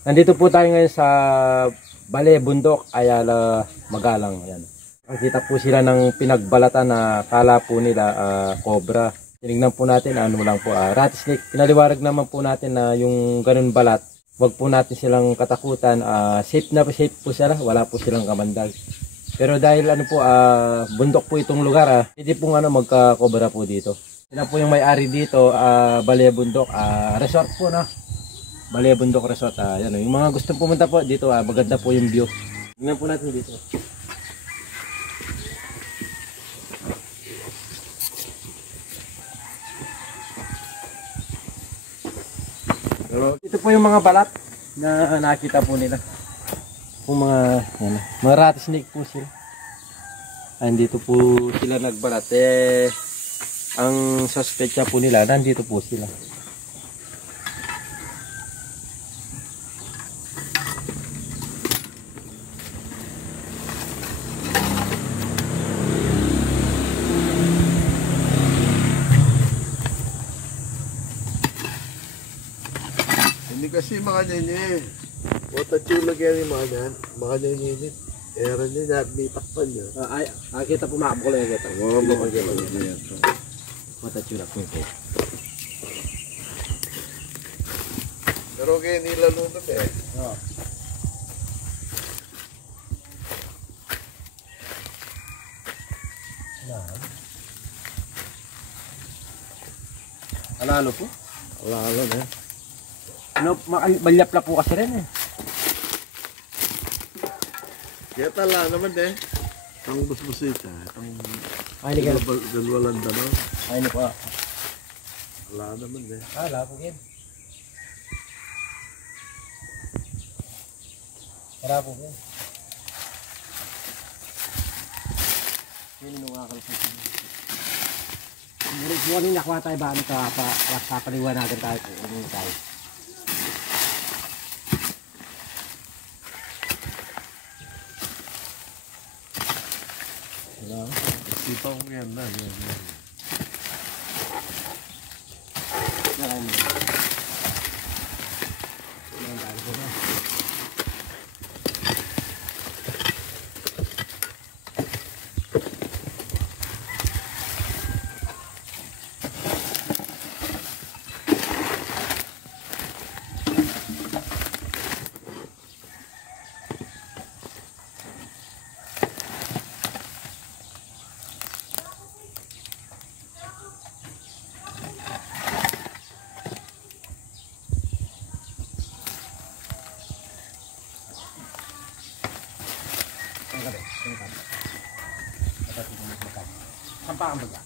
Nandito po tayo ngayon sa Bale, Bundok, Ayala, Magalang. Ayan. Nakita po sila ng pinagbalatan na kala po nila cobra. Tinignan po natin ano lang po, rattlesnake. Pinaliwarag naman po natin na yung ganun balat, wag po natin silang katakutan. Safe na po, safe po sila, wala po silang kamandag. Pero dahil ano po, bundok po itong lugar, hindi po magka-cobra po dito. Sila po yung may-ari dito, Bale Bundok, resort po na. Bale Bundok Resort. Yan, yung mga gustong pumunta po dito, maganda po yung view. Tingnan po natin dito. Pero ito po yung mga balat na nakita po nila. Kung mga rattlesnake po sila. Dito po sila nagbalat. Ang suspect po nila, nandito po sila. Hindi kasi makanyanyi. Wata chula kaya yung makanyanyi. Era niya, nabitak pa niya. Kita po makabukol yung kita. Oo, makanyanyi. Wata chula po yung kita. Pero kaya nilalunod Oo. Alalo po? Alalo na. Balyap na po kasi rin Kaya tala naman Ang busbusita. Hindi ka. Dalwalan na. Hindi po. Wala naman Wala po yan. Wala po yan. Hindi nga ako sa sila. Buwan nakuha tayo ba ano papaliwanagan tayo po. Ano tayo? Sipa ko yan na. Yan. Sampang baga.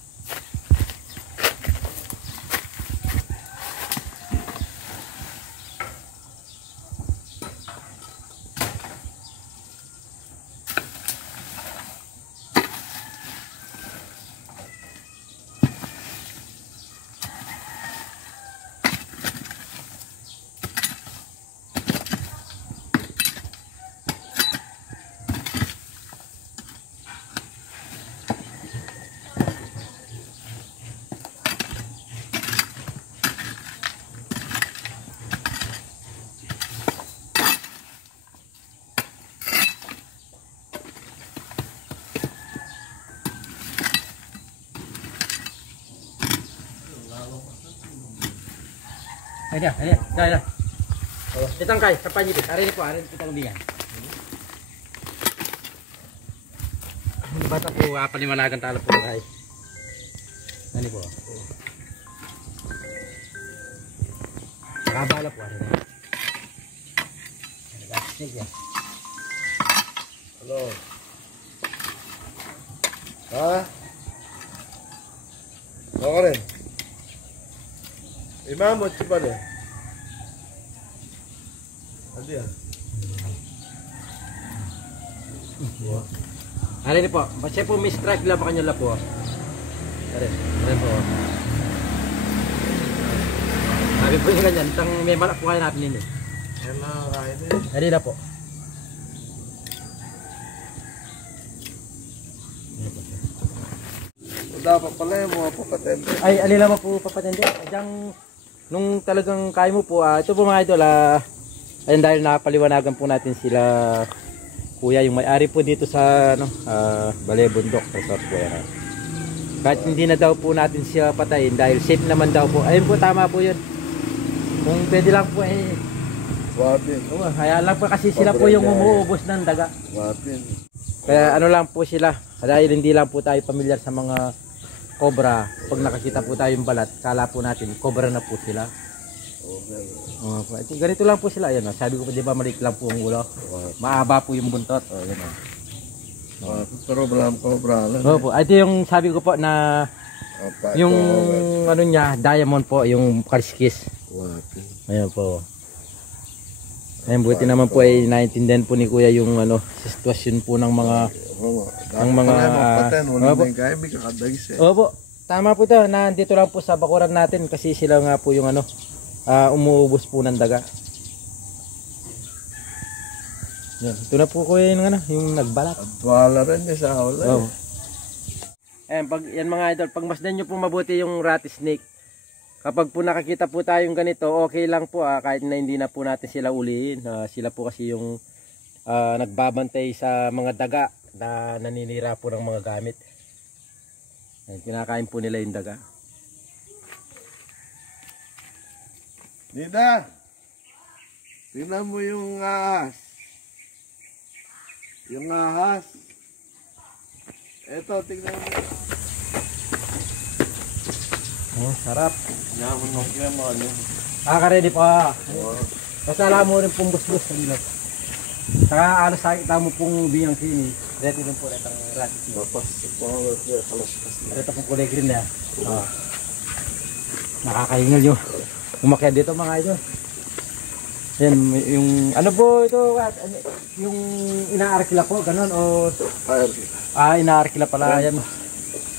Ayan. Itang kay, kapan niyo. Arin kita lumingan. Ano bata po, paliwanagan talo po kay. Ano po? Kabala po arin. Sige. Hello. Ha? Okay rin. Imamot siya pa rin. Ano yan? Arin po, basta po may strike lang pa kanya po. Arin po. Sabi po yung ganyan, itang may balak po kayo natin yun Yan na kain Arin na po. Dapat pala yung mga papatente. Ay, alin naman po papatindi. Diyan, nung talagang kaya mo po, ito po mga idol, Ayun, dahil napaliwanagan po natin sila kuya, yung may-ari po dito sa Balay Bundok Resort po yan. Kahit hindi na daw po natin siya patayin dahil safe naman daw po. Ayun po, tama po yun. Kung pwede lang po Wapin. kaya lang po kasi sila po yung umuubos ng daga. Wapin. Kaya ano lang po sila, dahil hindi lang po tayo pamilyar sa mga cobra. Pag nakakita po tayong balat, kala po natin cobra na po sila. Okay. Ganito lang po sila. Ayan, sabi ko po, di ba maliit lang po ang ulo. Maaba po yung buntot. Pero walang cobra lang. Opo, ito yung sabi ko po na yung ano niya, diamond po, yung kaliskis. Wapin. Ayan po. Ayan, buti naman po ay naintindihan po ni kuya yung sitwasyon po ng mga Opo, tama po to. Nandito lang po sa bakuran natin kasi sila nga po yung umuubos po ng daga. Yan, ito na po kuya yung nagbalat. At wala rin niya sa hawla. Oh. Ayan, yan mga idol, pag masdan nyo po mabuti yung rattlesnake, kapag po nakakita po tayong ganito, okay lang po kahit na hindi na po natin sila ulihin. Sila po kasi yung nagbabantay sa mga daga na naninira po ng mga gamit. Ayan, kinakain po nila yung daga. Nida, tingnan mo yung ahas. Yung ahas. Eto, tingnan mo. Oh, sarap. Namunok yan mo ano. Ready pa. Basta alam mo rin pong busbus sa ilot. Saka alas sakita mo pong biyang sini. Ready rin po retang ratis. Bapas, kalaskas na. Ito pong kulay green na. Nakakahingal yung umakyat dito mga idol. Yan, yung ano po ito, yung inaarkila po, ganun o inaarkila pala yan.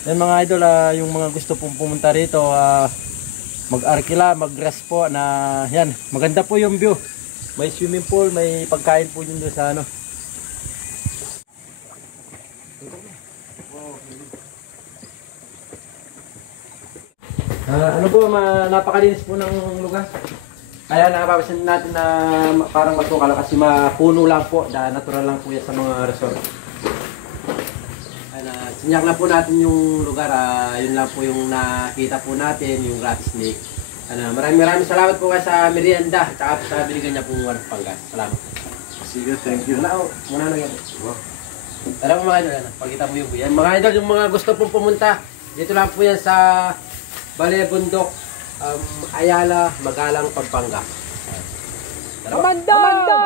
Yan mga idol, yung mga gusto pong pumunta rito, mag-arkila, mag-rest po na yan, maganda po yung view. May swimming pool, may pagkain po yun doon sa ano po, napakalinis po ng lugar. Kaya nakapapasin natin na parang masukal kasi mapuno lang po, natural lang po yan sa mga resort. Sinyak na po natin yung lugar, yun lang po yung nakita po natin, yung rattlesnake. Maraming salamat po kayo sa merienda, at sa binigyan niya pong Warang Panggas. Salamat. Sige, thank you. Muna na yan. Tara po mga idol, pagkita mo yung buyan. Mga idol, yung mga gusto pong pumunta, dito lang po yan sa Balay Bundok, Ayala, Magalang, Pampanga. Komando!